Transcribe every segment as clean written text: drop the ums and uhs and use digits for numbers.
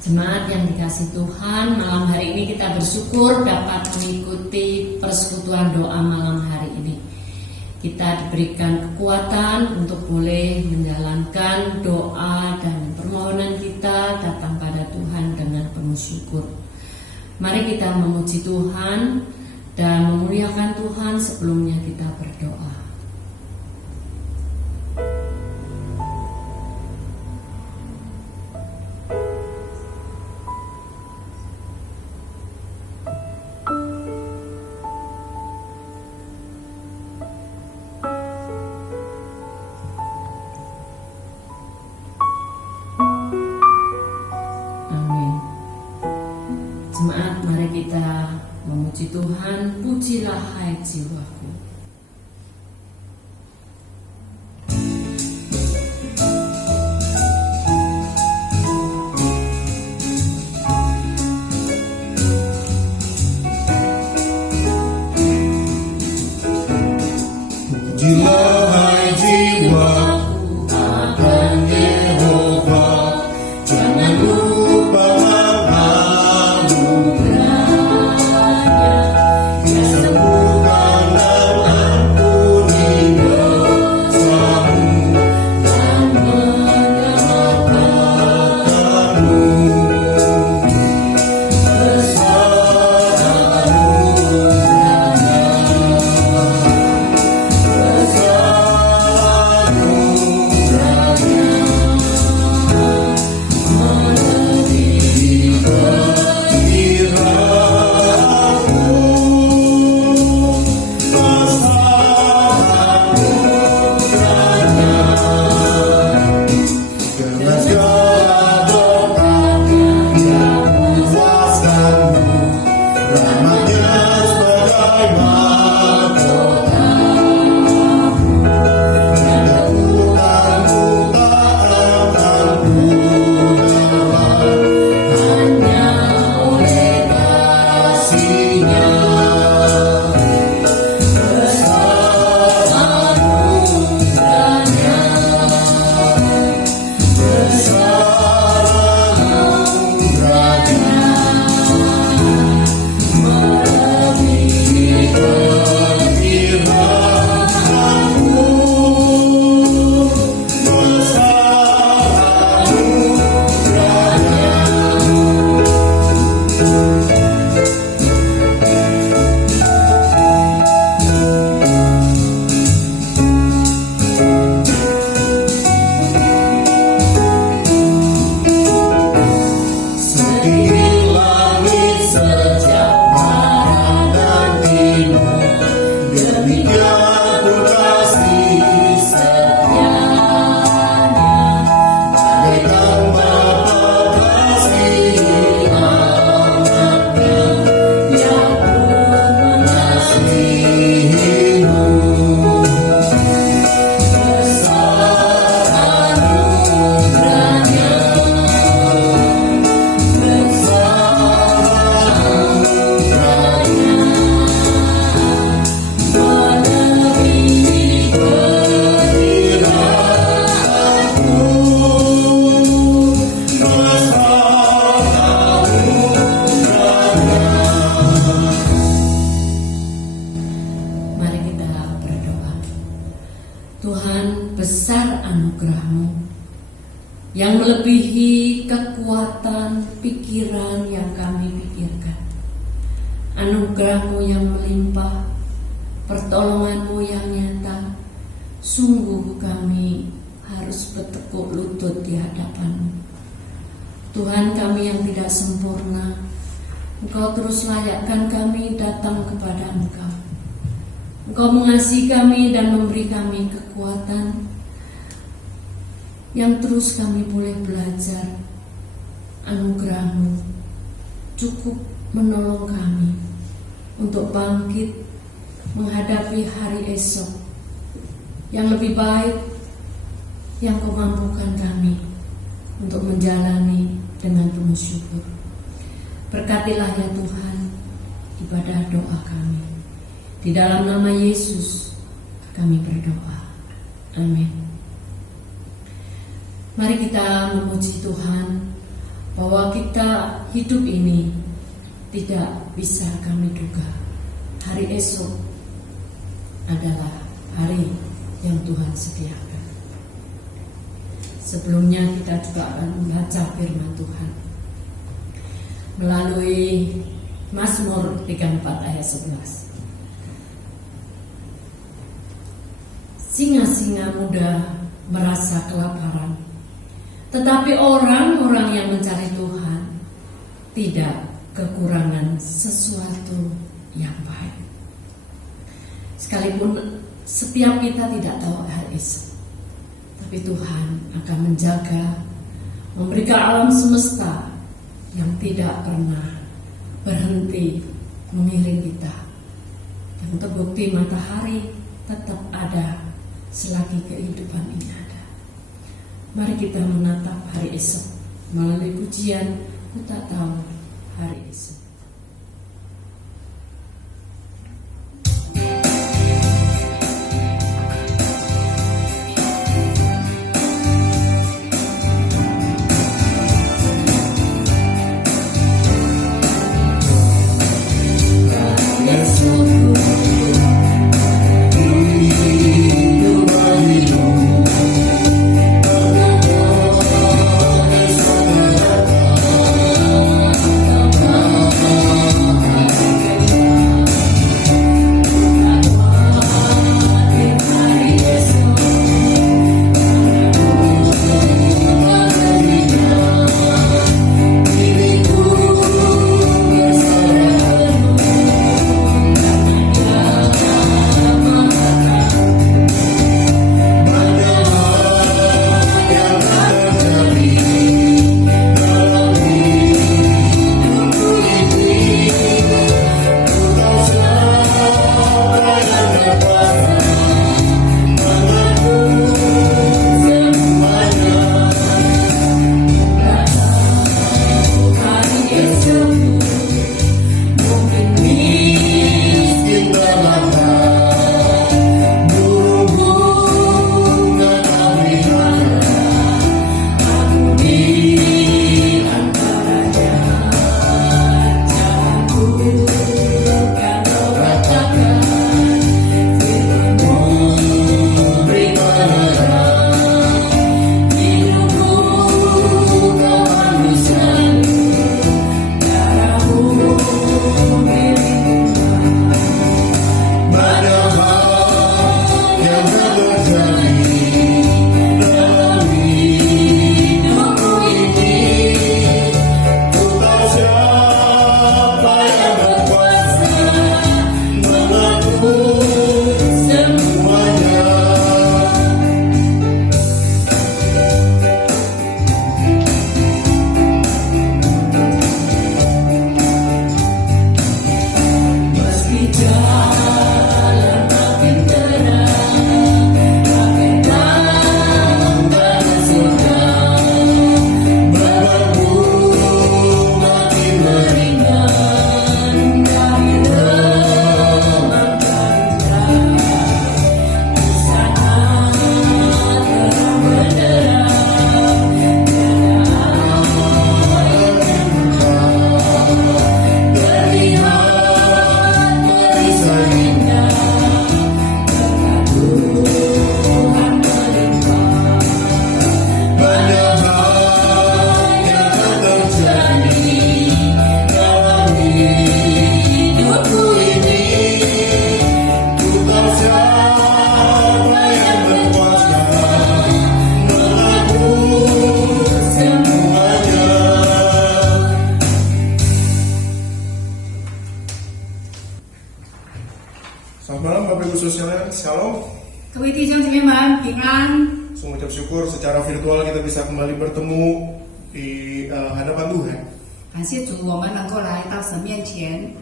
Jemaat yang dikasih Tuhan, malam hari ini kita bersyukur dapat mengikuti persekutuan doa malam hari ini. Kita diberikan kekuatan untuk boleh menjalankan doa dan permohonan kita datang pada Tuhan dengan penuh syukur. Mari kita memuji Tuhan dan memuliakan Tuhan sebelumnya kita berdoa. Jemaat, mari kita memuji Tuhan. Pujilah hai jiwaku. Pujilah hai jiwaku akan Yehova, jangan lupa yang melebihi kekuatan pikiran yang kami pikirkan. Anugerah-Mu yang melimpah, pertolongan-Mu yang nyata, sungguh kami harus bertekuk lutut di hadapan-Mu. Tuhan, kami yang tidak sempurna, Engkau terus layakkan kami datang kepada Engkau. Engkau mengasihi kami dan memberi kami kekuatan yang terus kami boleh belajar. Anugerah-Mu cukup menolong kami untuk bangkit menghadapi hari esok yang lebih baik, yang Kau mampukan kami untuk menjalani dengan penuh syukur. Berkatilah ya Tuhan ibadah doa kami. Di dalam nama Yesus kami berdoa. Amin. Mari kita memuji Tuhan bahwa kita hidup ini tidak bisa kami duga. Hari esok adalah hari yang Tuhan sediakan. Sebelumnya kita juga akan membaca firman Tuhan melalui Mazmur 34 ayat 11. Singa-singa muda merasa kelaparan, tetapi orang-orang yang mencari Tuhan tidak kekurangan sesuatu yang baik. Sekalipun setiap kita tidak tahu hari esok, tapi Tuhan akan menjaga, memberikan alam semesta yang tidak pernah berhenti mengiring kita. Yang terbukti matahari tetap ada selagi kehidupan ini ada. Mari kita menatap hari esok melalui pujian Ku Tak Tahu Hari Esok. Shalom. 各位弟兄姐妹们平安。 Mengucap syukur secara virtual kita bisa kembali bertemu di hadapan Tuhan. 感谢主，我们能够来到神面前。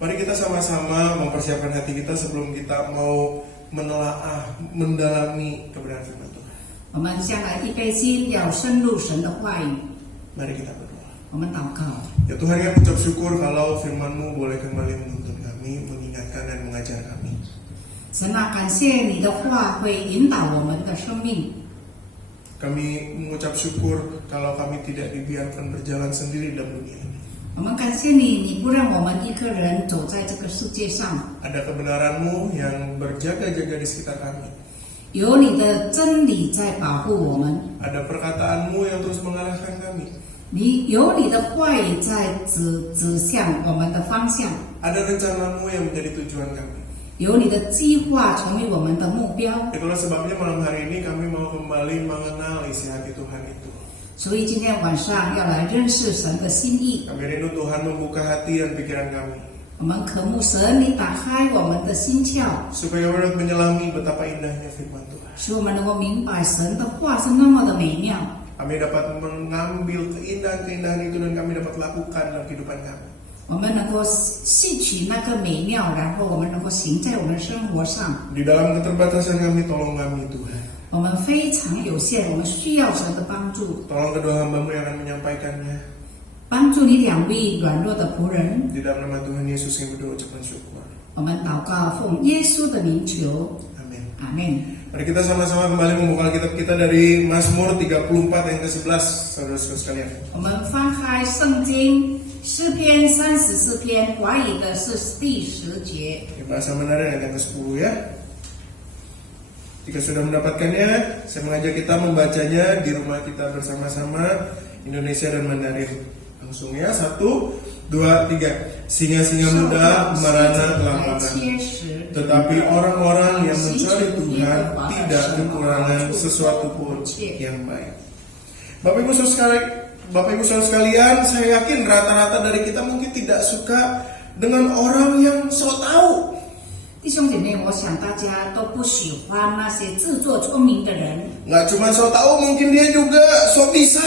Mari kita sama-sama mempersiapkan hati kita sebelum kita mau menelaah, mendalami kebenaran firman Tuhan. 我们先来预备心，要深入神的话语。 Mari kita berdoa. 我们祷告。 Ya Tuhan, kami ucap syukur kalau firman-Mu boleh kembali menuntun kami, mengingatkan dan mengajar kami. 神啊，感谢你的话会引导我们的生命。Kami mengucap syukur kalau kami tidak dibiarkan berjalan sendiri dalam dunia ini. 我们感谢你，你不让我们一个人走在这个世界上， Ada kebenaran-Mu yang berjaga-jaga di sekitar kami. 有你的真理在保护我们， Ada perkataan-Mu yang terus mengarahkan kami. 有你的话语在指向我们的方向， Ada rencana-Mu yang menjadi tujuan kami. 有你的计划成为我们的目标。 Itulah sebabnya malam hari ini kami mau kembali mengenal isi hati Tuhan itu. 所以今天晚上要来认识神的心意， Kami rindu Tuhan membuka hati dan pikiran kami. 我们渴慕神，你打开我们的心窍， Supaya kami dapat menyelami betapa indahnya firman Tuhan. 使我们能够明白神的话是那么的美妙。 Kami dapat mengambil keindahan-keindahan itu dan kami dapat lakukan dalam kehidupan kami. 我们能够吸取那个美妙，然后我们能够行在我们生活上。 Di dalam keterbatasan kami, tolong kami Tuhan. 我们非常有限，我们需要神的帮助， Tolong kedua hamba-Mu yang akan menyampaikannya. 帮助你两位软弱的仆人。 Di dalam nama Tuhan Yesus kami berdoa ucapan syukur. 我们祷告，奉耶稣的名求， Amin. 阿门。 Mari kita sama-sama kembali membuka kitab kita dari Mazmur 34 yang ke-11, saudara-saudara sekalian. 我们翻开圣经诗篇34篇，华语的是第10节。 Ini bahasa Mandarin ayat yang ke-10 ya. Jika sudah mendapatkannya, saya mengajak kita membacanya di rumah kita bersama-sama, Indonesia dan Mandarin. Langsung ya, 1, 2, 3. Singa-singa muda merana kelaparan, tetapi orang-orang yang mencari Tuhan tidak kekurangan sesuatu pun yang baik. Bapak Ibu saudara sekalian, saya yakin rata-rata dari kita mungkin tidak suka dengan orang yang so tahu. 弟兄姐妹，我想大家都不喜欢那些自作聪明的人， Nggak cuma so tahu, mungkin dia juga so bisa.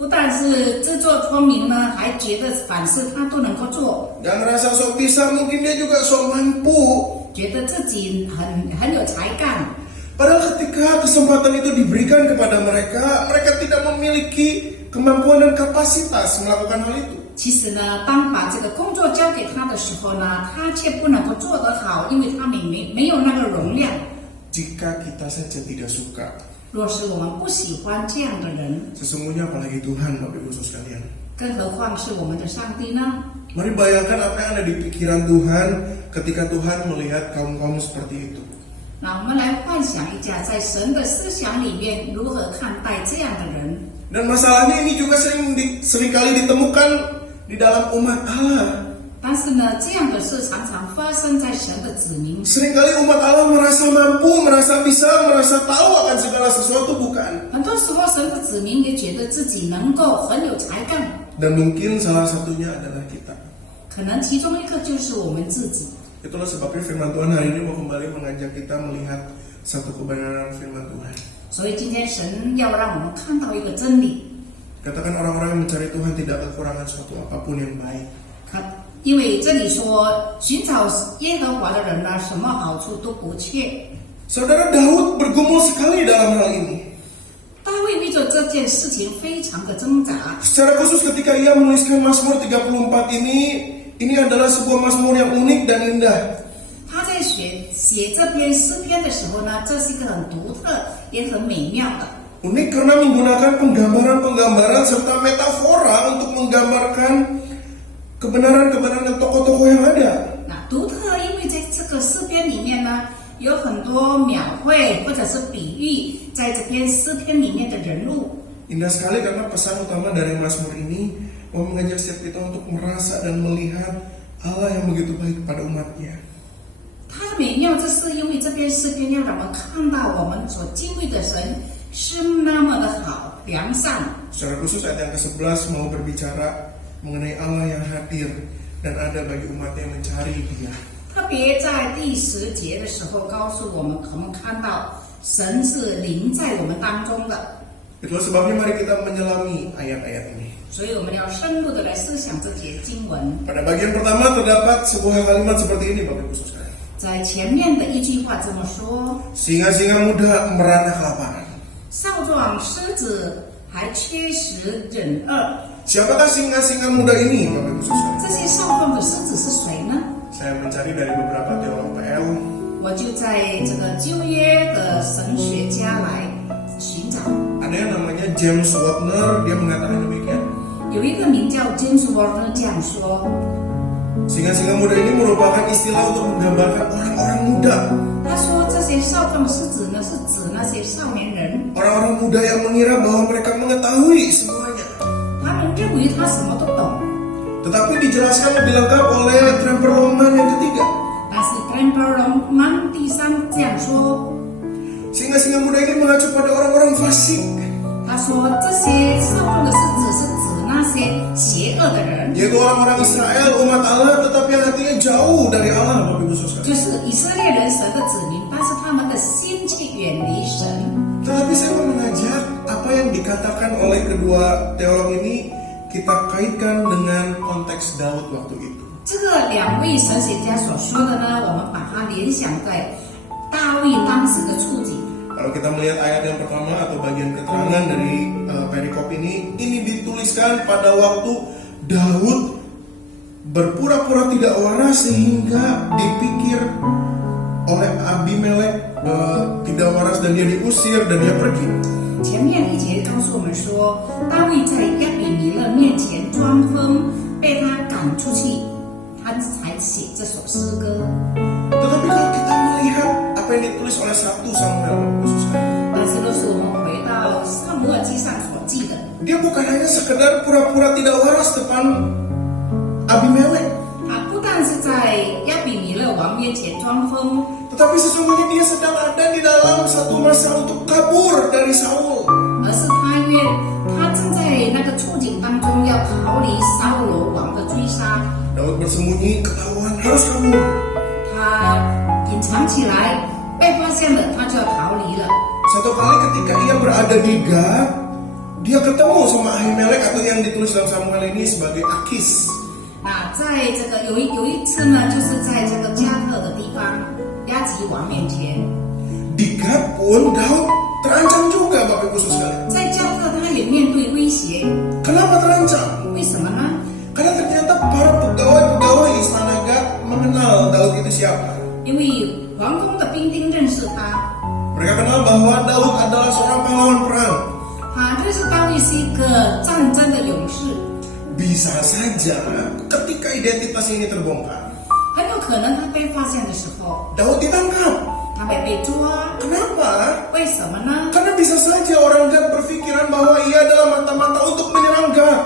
不但是自作聪明呢，还觉得凡事他都能够做， Dan rasa so bisa, mungkin dia juga so mampu. 觉得自己很有才干。 Padahal ketika kesempatan itu diberikan kepada mereka, mereka tidak memiliki kemampuan dan kapasitas melakukan hal itu. 其实呢，当把这个工作交给他的时候呢，他却不能够做得好，因为他没有那个容量。 Jika kita saja tidak suka, 若是我们不喜欢这样的人， sesungguhnya apalagi Tuhan, Bapak Ibu saudara sekalian. 更何况是我们的上帝呢？ Mari bayangkan apa yang ada di pikiran Tuhan ketika Tuhan melihat kaum-kaum seperti itu. 那我们来幻想一下，在神的思想里面如何看待这样的人。 Dan masalahnya ini juga seringkali ditemukan di dalam umat Allah. 但是呢，这样的事常常发生在神的子民。 Seringkali umat Allah merasa mampu, merasa bisa, merasa tahu akan segala sesuatu, bukan? 很多时候，神的子民也觉得自己能够很有才干， Dan mungkin salah satunya adalah kita. 可能其中一个就是我们自己。 Itulah sebabnya firman Tuhan hari ini mau kembali mengajak kita melihat satu kebenaran firman Tuhan. 所以今天神要让我们看到一个真理， Katakan orang-orang yang mencari Tuhan tidak kekurangan suatu apapun yang baik. 因为这里说寻找耶和华的人呢，什么好处都不缺。 Saudara Daud bergumul sekali dalam hal ini. 大卫为着这件事情非常的挣扎， Secara khusus ketika ia menuliskan Mazmur 34 ini adalah sebuah Mazmur yang unik dan indah. 他在写这篇诗篇的时候呢，这是一个很独特也很美妙的。 Unik karena menggunakan penggambaran-penggambaran serta metafora untuk menggambarkan kebenaran-kebenaran dan tokoh-tokoh yang ada. 那独特，因为在这个诗篇里面呢，有很多描绘或者是比喻，在这篇诗篇里面的人物。 Indah sekali karena pesan utama dari Mazmur ini mau mengajak setiap kita untuk merasa dan melihat Allah yang begitu baik kepada umatnya. 它的美妙，这是因为这篇诗篇要让我们看到我们所敬畏的神是那么的好、良善。 Secara khusus ayat yang ke-11 mau berbicara mengenai Allah yang hadir dan ada bagi umatnya yang mencari Dia. 特别在第10节的时候，告诉我们看到神是临在我们当中的。 Itulah sebabnya mari kita menyelami ayat-ayat ini. 所以我们要深入的来思想这节经文。 Pada bagian pertama terdapat sebuah kalimat seperti ini, Bapak Ibu Saudara. 在前面的一句话这么说： Singa-singa muda merana kelaparan. 少壮狮子还缺食忍饿。 Siapakah singa-singa muda ini, Bapak Ibu Saudara? 这些少壮的狮子是谁呢？ Saya mencari dari beberapa teolog PL. 我就在这个旧约的神学家来寻找。 Ada James Wagner, dia mengatakan demikian. 有一个名叫 James Warner 这样说， Singa-singa muda ini merupakan istilah untuk menggambarkan orang-orang muda. 他说这些少壮狮子呢，是指那些少年人， Orang-orang muda yang mengira bahwa mereka mengetahui semuanya. 他们认为他什么都懂。 Tetapi dijelaskan lebih lengkap oleh Tremper Longman yang ketiga. 但是 Tremper Longman 第三这样说， Singa-singa muda ini mengacu pada orang-orang fasik, 他说这些少壮的狮子是指那些邪恶的人， yaitu orang-orang Israel, umat Allah, tetapi yang hatinya jauh dari Allah, Bapak Ibu Saudara. 就是以色列人神的子民，但是他们的心却远离神。 Tetapi saya mau mengajak apa yang dikatakan oleh kedua teolog ini kita kaitkan dengan konteks Daud waktu itu. 这个两位神学家所说的呢，我们把它联想在大卫当时的处境。 Kalau kita melihat ayat yang pertama atau bagian keterangan dari perikop ini dituliskan pada waktu Daud berpura-pura tidak waras sehingga dipikir oleh Abimelek tidak waras dan dia diusir dan dia pergi. 前面一节告诉我们说，大卫在亚比米勒面前装疯，被他赶出去，他才写这首诗歌。 Tetapi kalau kita melihat apa yang ditulis oleh 1 Samuel khususnya, 但是若是我们回到撒母耳记上所记的， dia bukan hanya sekedar pura-pura tidak waras depan Abimelek, 他不但是在亚比米勒王面前装疯， tetapi sesungguhnya dia sedang ada di dalam satu masa untuk kabur dari Saul. 而是他正在那个处境当中要逃离扫罗王的追杀， Daud bersembunyi, ketahuan harus kabur. 他隐藏起来，被发现了，他就要逃离了。 Satu kali ketika ia berada di Gad, dia ketemu sama Ahimelek atau yang ditulis dalam Samuel ini sebagai Akis. 那在这个有一次呢，就是在这个加特的地方，亚吉王面前， Di Gad pun Daud terancam juga, Bapak Ibu sekalian. 在加特他也面对威胁， Kenapa terancam? 为什么呢？ Karena ternyata para pegawai-pegawai istana Gad mengenal Daud itu siapa. 因为王宫的兵丁认识他， Mereka kenal bahwa Daud adalah seorang pahlawan perang. 他认识大卫是一个战争的勇士， Bisa saja ketika identitas ini terbongkar, 很有可能他被发现的时候， Daud ditangkap. 他会被抓。 Kenapa? 为什么呢？ Karena bisa saja orang Gad berpikiran bahwa ia adalah mata-mata untuk menyerang Gad.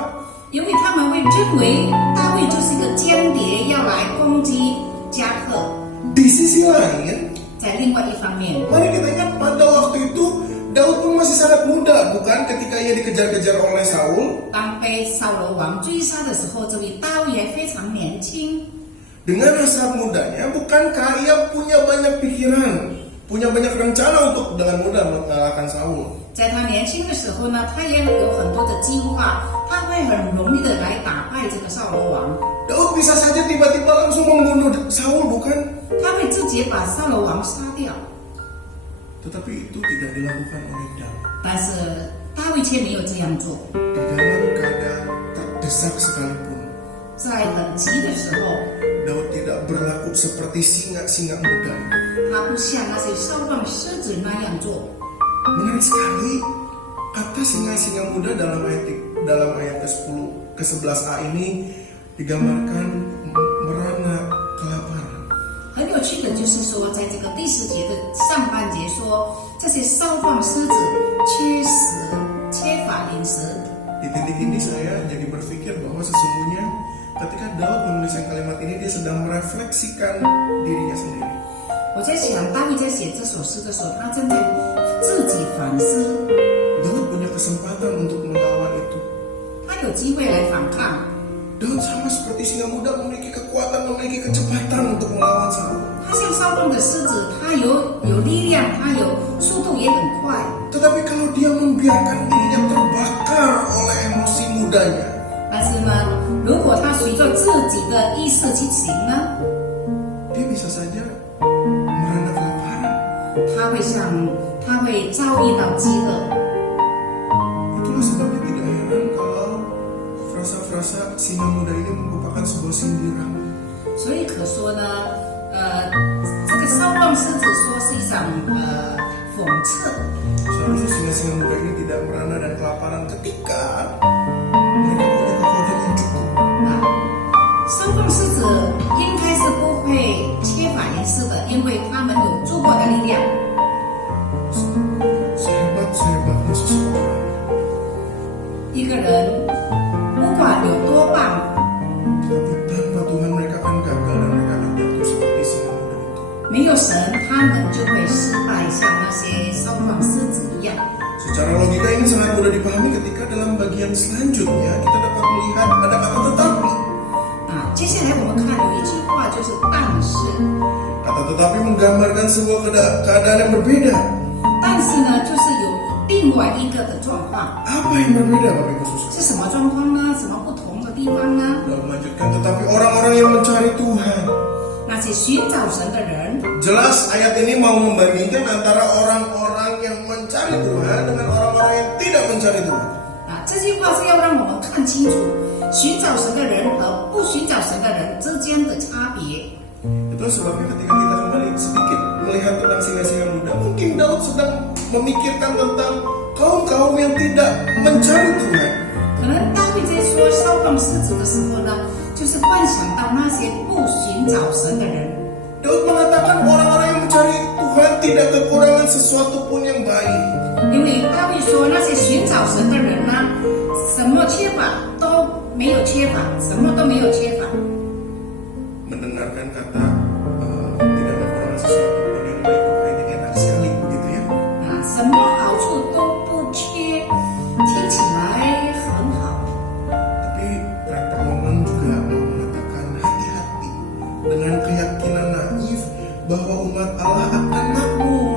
因为他们会认为大卫就是一个间谍，要来攻击加特。 Di sisi lain, 在另外一方面， mari kita ingat pada waktu itu Daud pun masih sangat muda, bukan ketika ia dikejar-kejar oleh Saul. 当被扫罗王追杀的时候，这位大卫还非常年轻。 Dengan hasrat mudanya, bukankah ia punya banyak pikiran, punya banyak rencana untuk dengan mudah mengalahkan Saul? 在他年轻的时候呢，他也有很多的计划，他会很容易的来打败这个扫罗王。 Daud bisa saja tiba-tiba langsung membunuh Saul, bukan? 他会直接把扫罗王杀掉， Tetapi itu tidak dilakukan oleh Daud. 但是大卫却没有这样做。 Di dalam keadaan terdesak sekalipun, 在冷急的时候， Daud tidak berlaku seperti singa-singa muda. 他不像那些少壮狮子那样做。 Menarik sekali kata singa-singa muda dalam ayat ke-10 ke-11a ini digambarkan merana kelaparan. 很有趣的就是说，在这个第10节的上半节说，这些少壮狮子缺乏饮食。 Di titik ini saya jadi berpikir bahwa sesungguhnya ketika Daud menuliskan kalimat ini dia sedang merefleksikan dirinya sendiri. 我在想，大卫在写这首诗的时候，他正在自己反思， Daud punya kesempatan untuk melawan itu. 他有机会来反抗。 Daud sama seperti singa muda memiliki kekuatan, memiliki kecepatan untuk melawan Saul. 他像少壮的狮子，他有力量，他有速度也很快。 Tetapi kalau dia membiarkan dirinya terbakar oleh emosi mudanya, 但是呢，如果他随着自己的意识去行呢， dia bisa saja merana kelaparan. 他会遭遇到饥饿。 Itulah sebabnya tidak heran kalau frasa-frasa singa muda ini merupakan sebuah sindiran. 所以可说呢，这个少壮狮子说是一场讽刺。 Suatu Seharusnya singa-singa muda ini tidak merana dan kelaparan ketika mereka punya kekuatan yang cukup. 啊，收奉狮子应该是不会缺乏饮食的，因为他们有足够的力量。 Sehebat-sehebatnya seseorang, 一个人不管有多棒， tapi tanpa Tuhan mereka akan gagal dan mereka akan jatuh seperti singa muda itu. 没有神，他们就会失败，像那些收放狮子一样。 Secara logika ini sangat mudah dipahami ketika dalam bagian selanjutnya kita dapat melihat ada kata tetapi. 啊，接下来我们看有一句话就是“但是”， Kata tetapi menggambarkan sebuah keadaan yang berbeda. 但是呢，就是有另外一个的状况， Apa yang berbeda Bapak Ibu Saudara? 是什么状况呢？什么不同的地方呢？ Lalu melanjutkan tetapi orang-orang yang mencari Tuhan. 那些寻找神的人， Jelas ayat ini mau membandingkan antara orang-orang yang mencari Tuhan dengan orang-orang yang tidak mencari Tuhan. 啊，这句话是要让我们看清楚寻找神的人和不寻找神的人之间的差别。 Itu sebabnya ketika kita kembali sedikit melihat tentang singa-singa muda, mungkin Daud sedang memikirkan tentang kaum-kaum yang tidak mencari Tuhan. 可能大卫在说烧放狮子的时候呢，就是幻想到那些不寻找神的人。 Daud mengatakan orang-orang yang mencari Tuhan tidak kekurangan sesuatu pun yang baik. 因为大卫说那些寻找神的人呢，什么缺乏都没有缺乏，什么都没有缺乏。 Mendengarkan kata tidak kekurangan sesuatu pun yang baik kok kayaknya enak sekali begitu ya. 啊，什么好处都不缺，听起来很好。 Tapi rapper Roman juga mau mengatakan hati-hati dengan keyakinan naif bahwa umat Allah akan makmur.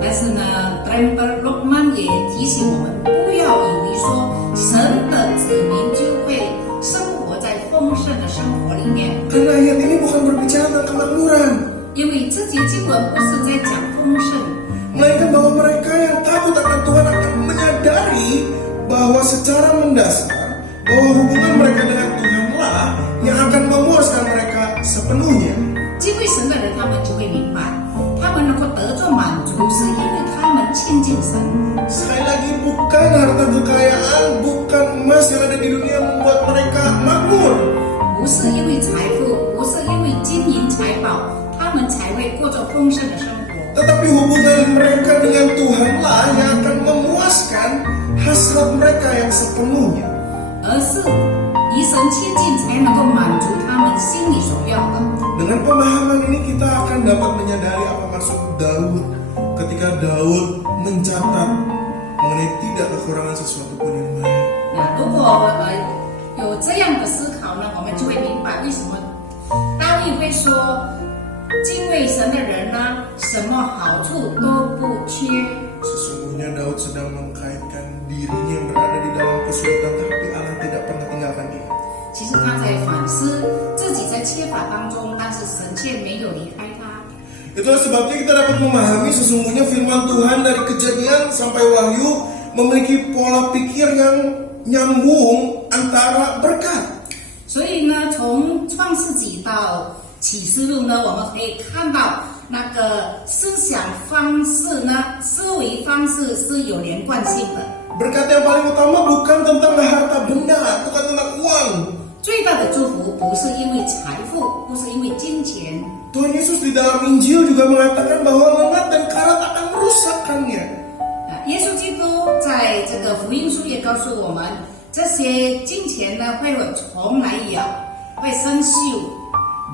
但是呢 ，Tremper Lockman 也提醒我们，不要以为说神的子民就会生活在丰盛的生活里面， Karena ayat ini bukan berbicara tentang kemakmuran, 因为这节经文不是在讲丰盛， melainkan bahwa mereka yang takut akan Tuhan akan menyadari bahwa secara mendasar bahwa hubungan mereka dengan Tuhanlah yang akan memuaskan mereka sepenuhnya. 敬畏神的人，他们就会明白，他们能够得着满足，是因为他们亲近神。 Sekali lagi bukan harta kekayaan, bukan emas yang ada di dunia membuat mereka makmur. 不是因为财富，不是因为金银财宝，他们才会过着丰盛的生活， Tetapi hubungan mereka dengan Tuhanlah yang akan memuaskan hasrat mereka yang sepenuhnya. 而是与神亲近才能够满足他们心里所要的。 Dengan pemahaman ini kita akan dapat menyadari apa maksud Daud ketika Daud mencatat mengenai tidak kekurangan sesuatu pun yang baik. 那如果有这样的思考呢，我们就会明白为什么大卫会说，敬畏神的人呢，什么好处都不缺。 Sesungguhnya Daud sedang mengkaitkan dirinya yang berada di dalam kesulitan, tapi Allah tidak pernah tinggalkan dia. 其实他在反思自己在缺乏当中，但是神却没有离开他。 Itulah sebabnya kita dapat memahami sesungguhnya firman Tuhan dari Kejadian sampai Wahyu memiliki pola pikir yang nyambung antara berkat. 所以呢，从创世纪到启示录呢，我们可以看到那个思想方式呢，思维方式是有连贯性的。 Berkat yang paling utama bukan tentang harta benda, bukan tentang uang. 最大的祝福不是因为财富，不是因为金钱。 Tuhan Yesus di dalam Injil juga mengatakan bahwa lengat dan karat akan merusakkannya. 耶稣基督在这个福音书也告诉我们，这些金钱呢会有虫来咬，会生锈。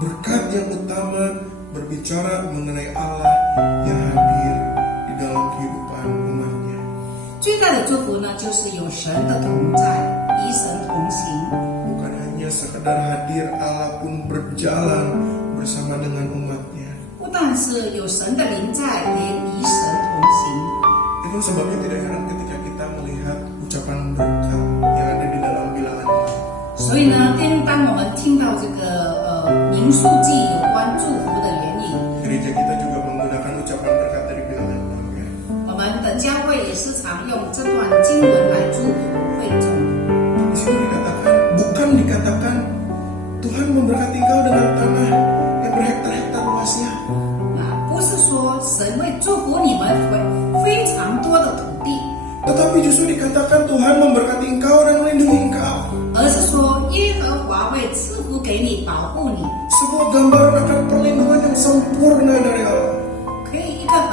Berkat yang utama berbicara mengenai Allah yang hadir di dalam kehidupan umatnya. 最大的祝福呢，就是有神的同在，与神同行。 Bukan hanya sekedar hadir, Allah pun berjalan bersama dengan umatnya. 不但是有神的临在，也与神同行。 Itu sebabnya tidak heran ketika kita melihat ucapan berkat yang ada di dalam bilangan ini. 所以呢，当我们听到这个民数记有关祝福的原因， Gereja kita juga menggunakan ucapan berkat dari bilangan ini. 我们的教会也时常用这段经文来祝福会众。 Di sini dikatakan, bukan dikatakan Tuhan memberkati engkau dengan tanah yang berhektar-hektar luasnya. 不是说神会祝福你们非常多的土地， Tetapi justru dikatakan Tuhan memberkati engkau dan melindungi engkau. 而是说耶和华会赐福给你，保护你。 Sebuah gambaran akan perlindungan yang sempurna dari Allah. 可以一个很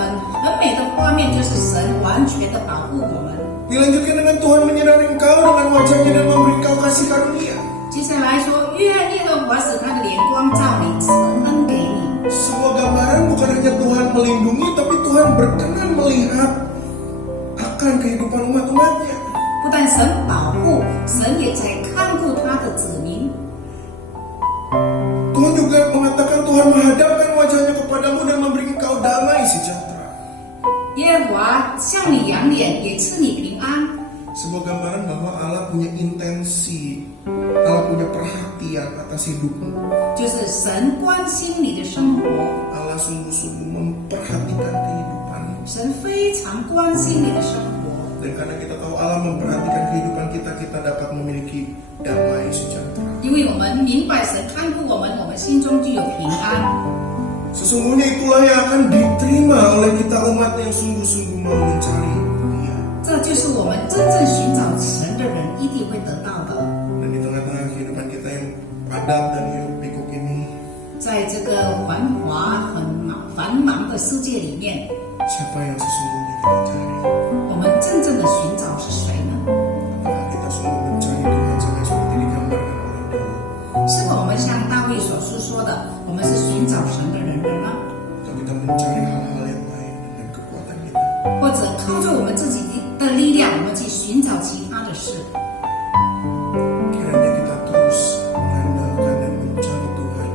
美的画面，就是神完全的保护我们。 Dilanjutkan dengan Tuhan menyinari engkau dengan wajahnya dan memberi engkau kasih karunia. 接下来说，愿耶和华使他的脸光照你，赐恩给你。 Sebuah gambaran bukan hanya Tuhan melindungi, tapi Tuhan berkenan melihat akan kehidupan umat-umatnya. 不但神保护，神也在看顾他的子民。 Tuhan juga mengatakan Tuhan menghadapkan wajahnya kepadamu dan memberi engkau damai sejahtera. 耶和华向你扬脸，也赐你平安。 Sebuah gambaran bahwa Allah punya intensi, Allah punya perhatian atas hidupmu. 就是神关心你的生活， Allah sungguh-sungguh memperhatikan kehidupanmu. 神非常关心你的生活。 Dan karena kita tahu Allah memperhatikan kehidupan kita, kita dapat memiliki damai sejahtera. 因为我们明白神看顾我们，我们心中就有平安。 Sesungguhnya itulah yang akan diterima oleh kita umat yang sungguh-sungguh mau mencari Dia. 这就是我们真正寻找神的人一定会得到的。 Dan di tengah-tengah kehidupan kita yang padat dan hiruk pikuk ini, 在这个繁华繁忙的世界里面， siapa yang sesungguhnya kita cari? 我们真正的寻找是谁呢？ Apakah kita sungguh mencari Tuhan sampai seperti digambarkan oleh Daud? 是否我们像大卫所述说的，我们是寻找神的人呢？ Atau kita mencari hal-hal yang lain dengan kekuatan kita? 或者靠着我们自己的力量，我们去寻找其他的事？ Kiranya kita terus mengandalkan dan mencari Tuhan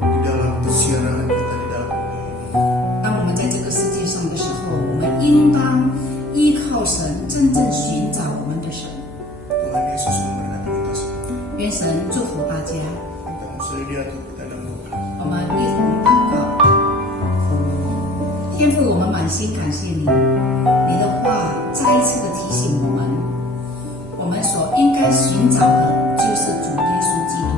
di dalam persiaran kita di dalam dunia ini. 当我们在这个世界上的时候，我们应当依靠神，真正寻找我们的神。 Tuhan Yesus memberkati kita semua. 愿神祝福大家。 Kita bersedia untuk kita dalam doa. 我们一同祷告。天父，我们满心感谢你，你的话再一次的提醒我们，我们所应该寻找的就是主耶稣基督，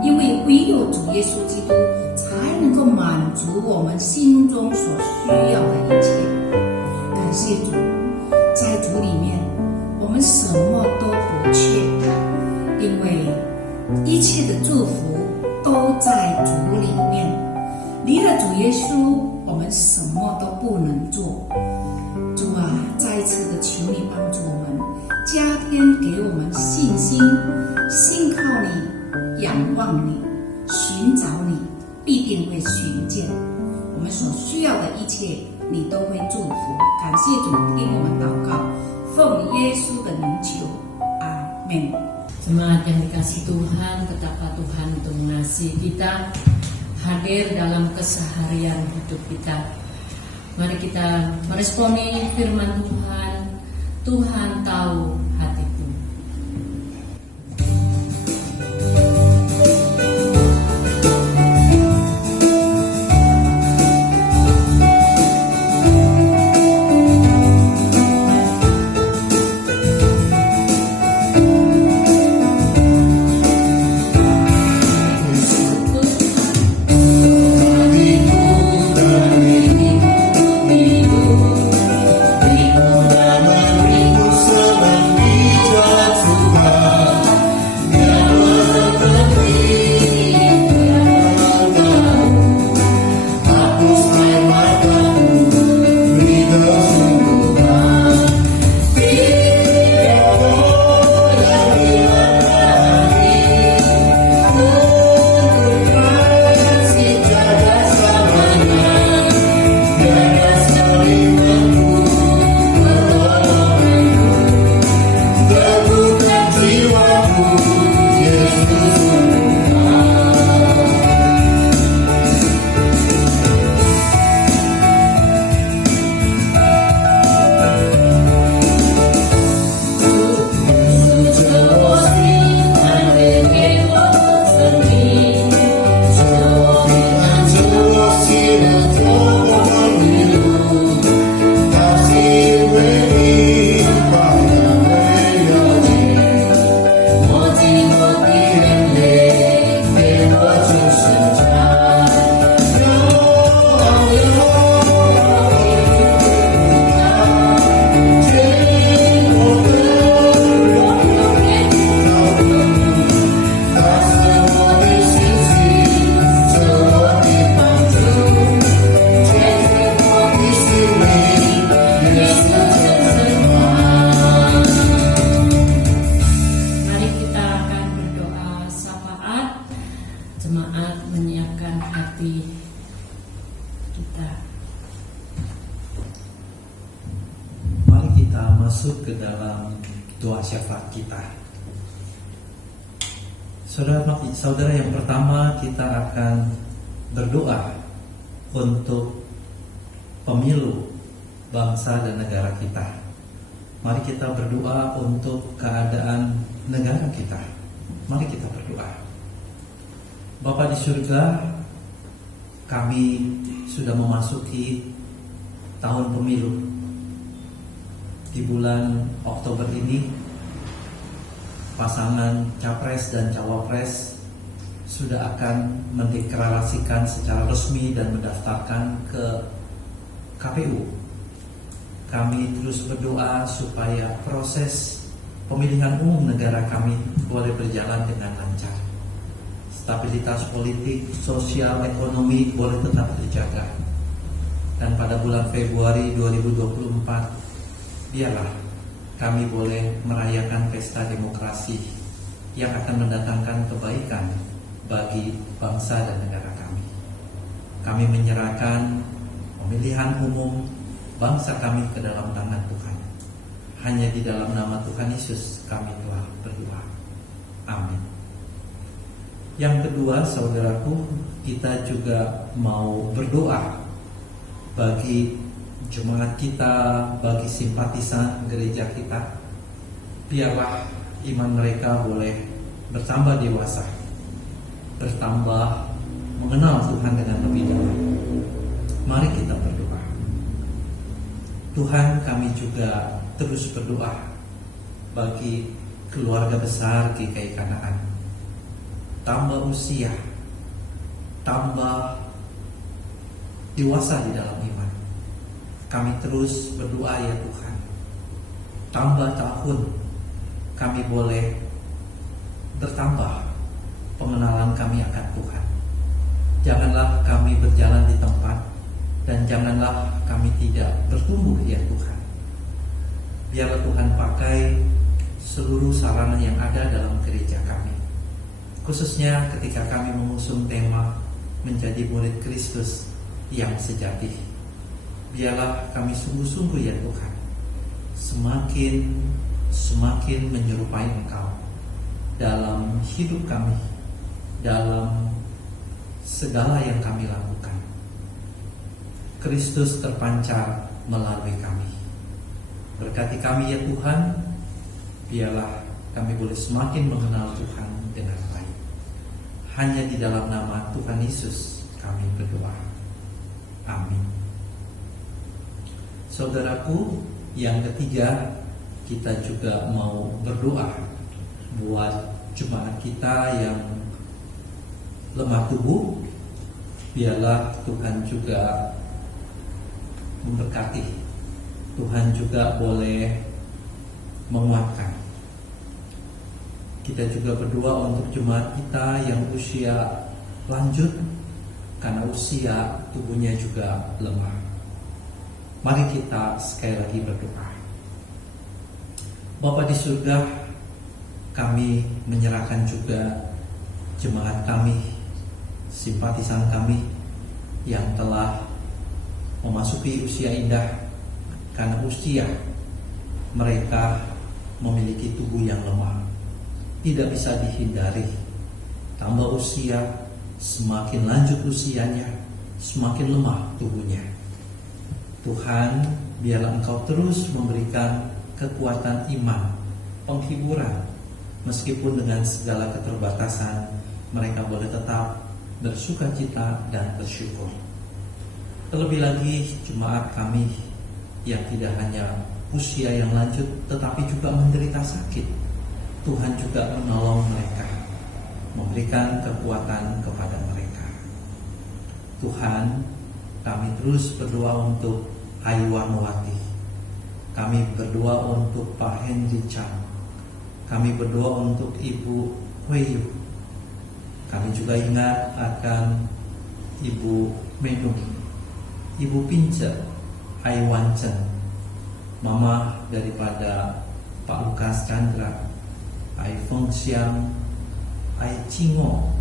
因为唯有主耶稣基督才能够满足我们心中所需要的一切。感谢主，在主里面我们什么都不缺，因为一切的祝福都在主里面。离了主耶稣，我们什么都不能做。主啊，再一次的求你帮助我们，加添给我们信心，信靠你，仰望你，寻找你，必定会寻见。我们所需要的一切，你都会祝福。感谢主，听我们祷告，奉耶稣的名求，阿门。 Jemaat yang dikasih Tuhan, betapa Tuhan itu mengasihi kita, hadir dalam keseharian hidup kita. Mari kita meresponi firman Tuhan. Tuhan tahu hatiku. Beriku nama, beriku selang di masuk ke dalam doa syafaat kita. Saudara yang pertama, kita akan berdoa untuk pemilu bangsa dan negara kita. Mari kita berdoa untuk keadaan negara kita. Mari kita berdoa. Bapa di surga, kami sudah memasuki tahun pemilu. Di bulan Oktober ini, pasangan capres dan cawapres sudah akan mendeklarasikan secara resmi dan mendaftarkan ke KPU. Kami terus berdoa supaya proses pemilihan umum negara kami boleh berjalan dengan lancar. Stabilitas politik, sosial, ekonomi boleh tetap terjaga. Dan pada bulan Februari 2024, biarlah kami boleh merayakan pesta demokrasi yang akan mendatangkan kebaikan bagi bangsa dan negara kami. Kami menyerahkan pemilihan umum bangsa kami ke dalam tangan Tuhan. Hanya di dalam nama Tuhan Yesus kami telah berdoa. Amin. Yang kedua, saudaraku, kita juga mau berdoa bagi jemaat kita, bagi simpatisan gereja kita. Biarlah iman mereka boleh bertambah dewasa, bertambah mengenal Tuhan dengan lebih dalam. Mari kita berdoa. Tuhan, kami juga terus berdoa bagi keluarga besar GKI Kanaan. Tambah usia, tambah dewasa di dalam iman. Kami terus berdoa ya Tuhan. Tambah tahun kami boleh bertambah pengenalan kami akan Tuhan. Janganlah kami berjalan di tempat, dan janganlah kami tidak bertumbuh ya Tuhan. Biarlah Tuhan pakai seluruh sarana yang ada dalam gereja kami, khususnya ketika kami mengusung tema menjadi murid Kristus yang sejati. Biarlah kami sungguh-sungguh ya Tuhan, semakin menyerupai Engkau dalam hidup kami, dalam segala yang kami lakukan. Kristus terpancar melalui kami. Berkati kami ya Tuhan, biarlah kami boleh semakin mengenal Tuhan dengan baik. Hanya di dalam nama Tuhan Yesus kami berdoa. Amin. Saudaraku, yang ketiga, kita juga mau berdoa buat jemaat kita yang lemah tubuh. Biarlah Tuhan juga memberkati. Tuhan juga boleh menguatkan. Kita juga berdoa untuk jemaat kita yang usia lanjut, karena usia tubuhnya juga lemah. Mari kita sekali lagi berdoa. Bapa di surga, kami menyerahkan juga jemaat kami, simpatisan kami yang telah memasuki usia indah. Karena usia mereka memiliki tubuh yang lemah, tidak bisa dihindari. Tambah usia, semakin lanjut usianya, semakin lemah tubuhnya. Tuhan, biarlah Engkau terus memberikan kekuatan iman, penghiburan. Meskipun dengan segala keterbatasan, mereka boleh tetap bersukacita dan bersyukur. Terlebih lagi jemaat kami yang tidak hanya usia yang lanjut, tetapi juga menderita sakit. Tuhan juga menolong mereka, memberikan kekuatan kepada mereka. Tuhan, kami terus berdoa untuk Ayu Warnawati. Kami berdoa untuk Pak Henry Chang. Kami berdoa untuk Ibu Huiyu. Kami juga ingat akan Ibu Menung, Ibu Pince, Ai Wan Chen, Mama daripada Pak Lukas Chandra, Ai Feng Xiang, Ai Cingo,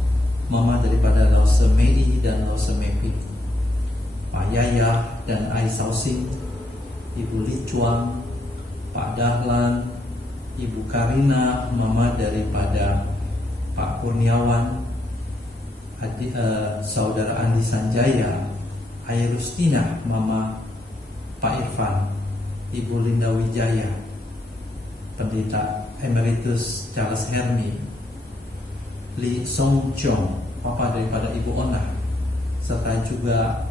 Mama daripada Lao Semei dan Lao Semepi, Pak Yaya dan Ai Sausing, Ibu Li Chuang, Pak Dahlan, Ibu Karina, mama daripada Pak Kurniawan, Saudara Andi Sanjaya, Airustina, mama Pak Irfan, Ibu Linda Wijaya, Pendeta Emeritus Charles Hermi, Lee Song Chong, papa daripada Ibu Ona, serta juga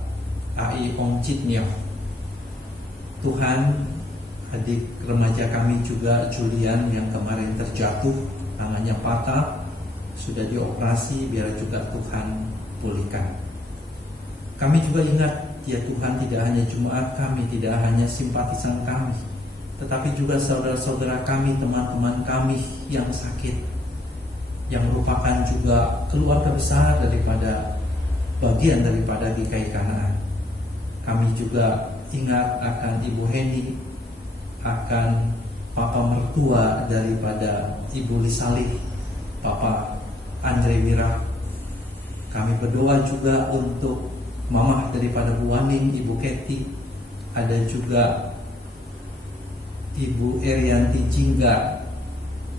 AI Ong Chit Nyo. Tuhan, adik remaja kami juga Julian yang kemarin terjatuh, tangannya patah, sudah dioperasi, biar juga Tuhan pulihkan. Kami juga ingat, ya Tuhan, tidak hanya jemaat kami, tidak hanya simpatisan kami, tetapi juga saudara-saudara kami, teman-teman kami yang sakit, yang merupakan juga keluarga besar daripada bagian daripada GKI Kanaan. Kami juga ingat akan Ibu Heni, akan Papa mertua daripada Ibu Lisalih, Papa Andre Wira. Kami berdoa juga untuk Mama daripada Bu Waning, Ibu Keti, ada juga Ibu Erianti Jingga,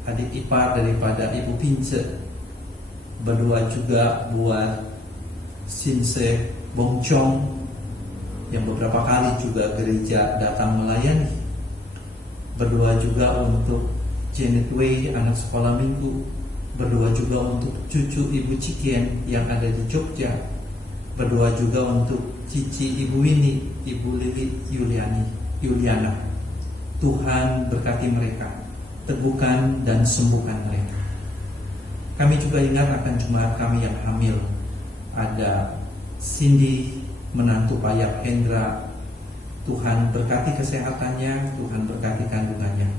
adik ipar daripada Ibu Pince. Berdoa juga buat Sinse Bongchong yang beberapa kali juga gereja datang melayani. Berdoa juga untuk Janet Wei, anak sekolah minggu. Berdoa juga untuk cucu Ibu Cikien yang ada di Jogja. Berdoa juga untuk cici Ibu Winnie, Ibu Lili Yuliana. Tuhan berkati mereka, teguhkan dan sembuhkan mereka. Kami juga ingat akan jemaat kami yang hamil. Ada Cindy, menantu Pak Hendra. Tuhan berkati kesehatannya, Tuhan berkati kandungannya.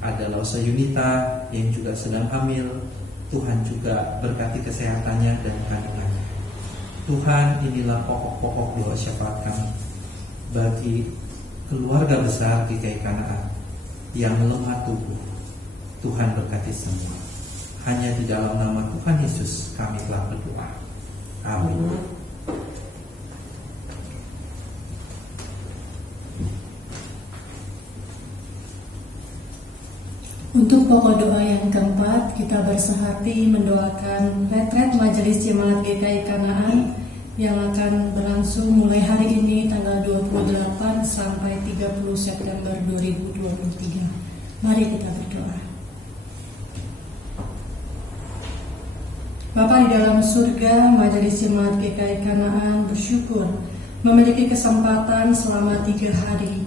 Ada Lausa Yunita yang juga sedang hamil. Tuhan juga berkati kesehatannya dan kandungannya. Tuhan, inilah pokok-pokok doa syafaat kami bagi keluarga besar GKI Kanaan yang lemah tubuh. Tuhan berkati semua. Hanya di dalam nama Tuhan Yesus kami telah berdoa. Amin. Untuk pokok doa yang keempat, kita bersehati mendoakan retret Majelis Jemaat GKI Kanaan yang akan berlangsung mulai hari ini tanggal 28 sampai 30 September 2023. Mari kita berdoa. Bapa di dalam surga, Majelis Jemaat GKI Kanaan bersyukur memiliki kesempatan selama 3 hari,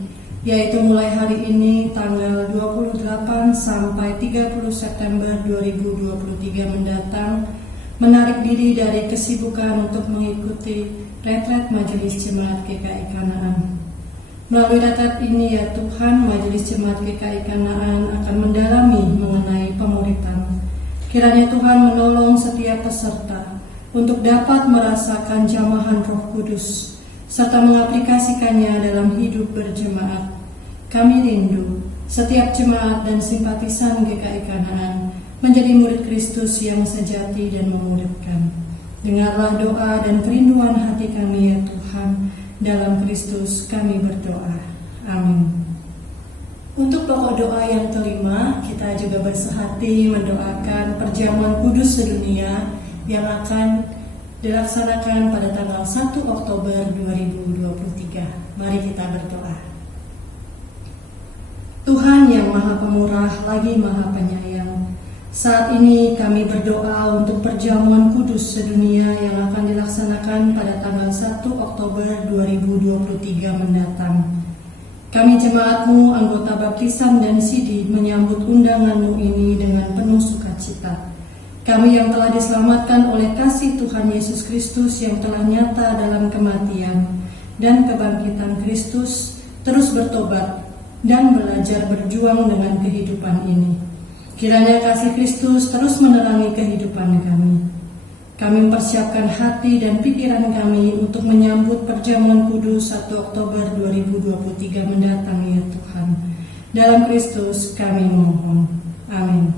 yaitu mulai hari ini tanggal 28 sampai 30 September 2023 mendatang, menarik diri dari kesibukan untuk mengikuti retret Majelis Jemaat GKI Kanaan. Melalui retret ini, ya Tuhan, Majelis Jemaat GKI Kanaan akan mendalami mengenai pemuritan. Kiranya Tuhan menolong setiap peserta untuk dapat merasakan jamahan Roh Kudus serta mengaplikasikannya dalam hidup berjemaat. Kami rindu setiap jemaat dan simpatisan GKI Kanaan menjadi murid Kristus yang sejati dan memuridkan. Dengarlah doa dan kerinduan hati kami, ya Tuhan. Dalam Kristus kami berdoa. Amin. Untuk pokok doa yang kelima, kita juga bersehati mendoakan perjamuan kudus sedunia yang akan dilaksanakan pada tanggal 1 Oktober 2023. Mari kita berdoa. Tuhan yang Maha Pemurah lagi Maha Penyayang, saat ini kami berdoa untuk perjamuan kudus sedunia yang akan dilaksanakan pada tanggal 1 Oktober 2023 mendatang. Kami jemaat-Mu, anggota baptisan dan sidi, menyambut undangan-Mu ini dengan penuh sukacita. Kami yang telah diselamatkan oleh kasih Tuhan Yesus Kristus yang telah nyata dalam kematian dan kebangkitan Kristus, terus bertobat dan belajar berjuang dengan kehidupan ini. Kiranya kasih Kristus terus menerangi kehidupan kami. Kami mempersiapkan hati dan pikiran kami untuk menyambut perjamuan kudus 1 Oktober 2023 mendatang, ya Tuhan. Dalam Kristus kami mohon. Amin.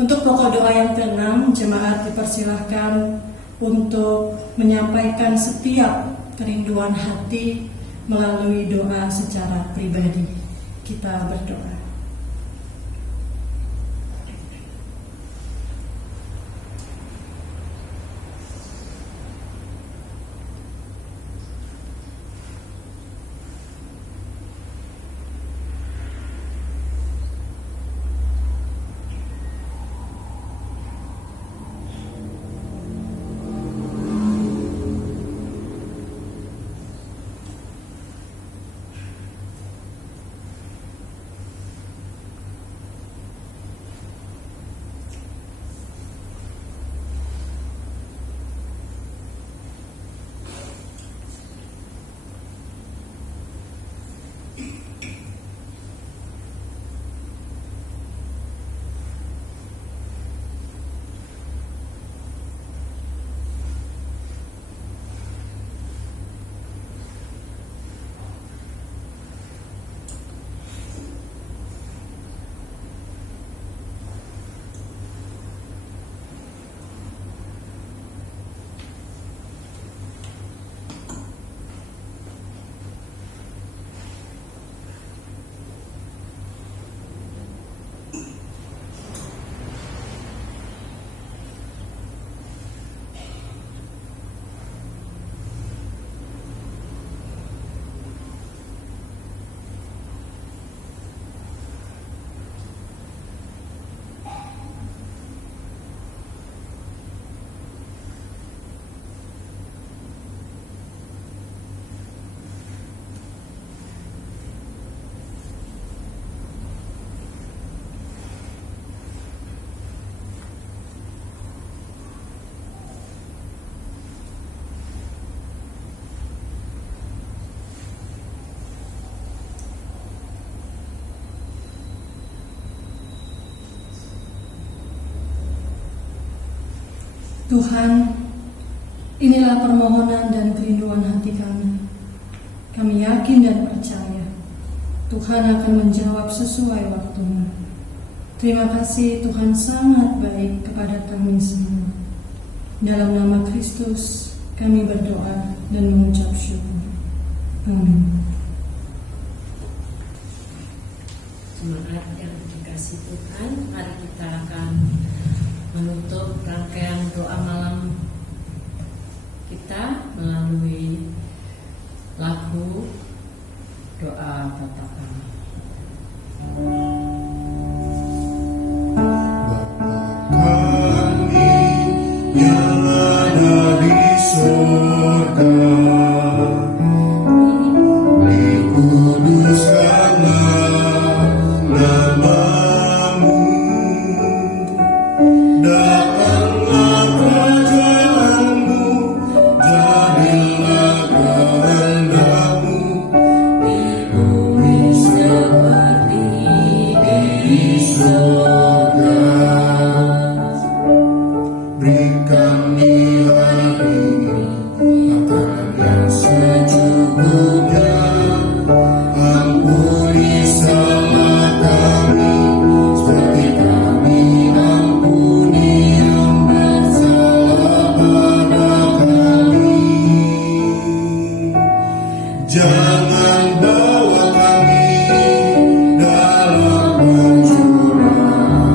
Untuk pokok doa yang ke-6, jemaat dipersilahkan untuk menyampaikan setiap kerinduan hati melalui doa secara pribadi. Kita berdoa. Tuhan, inilah permohonan dan kerinduan hati kami. Kami yakin dan percaya Tuhan akan menjawab sesuai waktunya. Terima kasih Tuhan sangat baik kepada kami semua. Dalam nama Kristus kami berdoa dan mengucap syukur. Amin. Jemaat yang dikasih Tuhan, mari kita akan menutup rangkaian doa malam kita melalui lagu doa Bapa Kami. Kami yang ada di surga, dikuduskanlah namamu, datanglah kerajaanmu, jadilah kehendakmu di bumi seperti di surga. Beri kami hari ini makan yang secukupnya, ampuni salah kami seperti kami ampuni yang bersalah pada kami. Jangan bawa kami dalam pencobaan,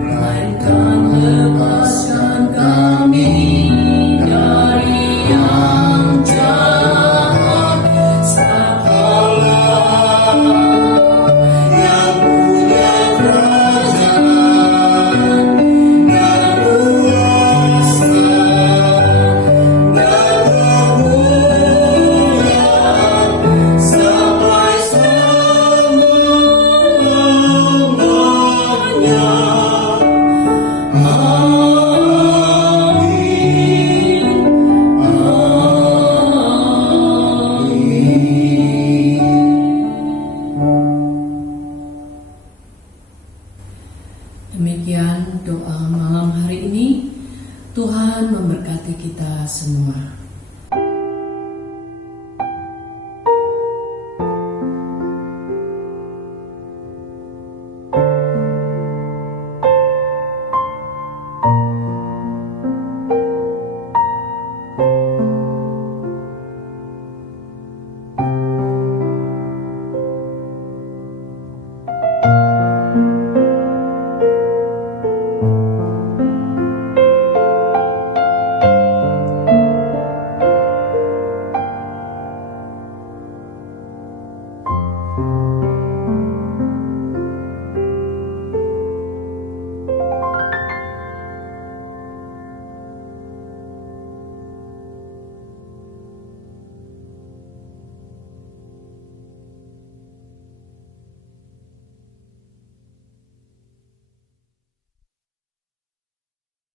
melainkan lepaskan kami dari yang jahat. Sebab Allah yang punya kerajaan dan kuasa dan kemuliaan sampai selama-lamanya. Demikian doa malam hari ini. Tuhan memberkati kita semua.